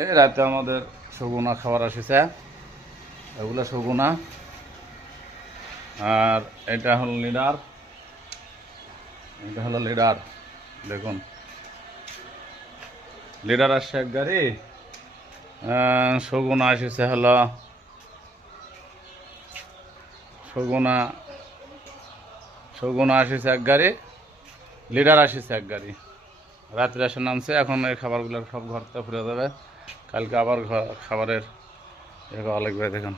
এই রাতে আমাদের সগুনা খাবার আসেছে, এগুলো সগুনা। আর এটা হলো লিডার, এটা হলো লিডার। দেখুন লিডার আসছে এক গাড়ি, সগুনা এসেছে হলো সগুনা। সগুনা এসেছে এক গাড়ি, লিডার এসেছে এক গাড়ি। রাত্রে এসে নামছে। এখন এই খাবারগুলো সব ঘরটা ফিরে যাবে, কালকে আবার খাবারের লাগবে। দেখুন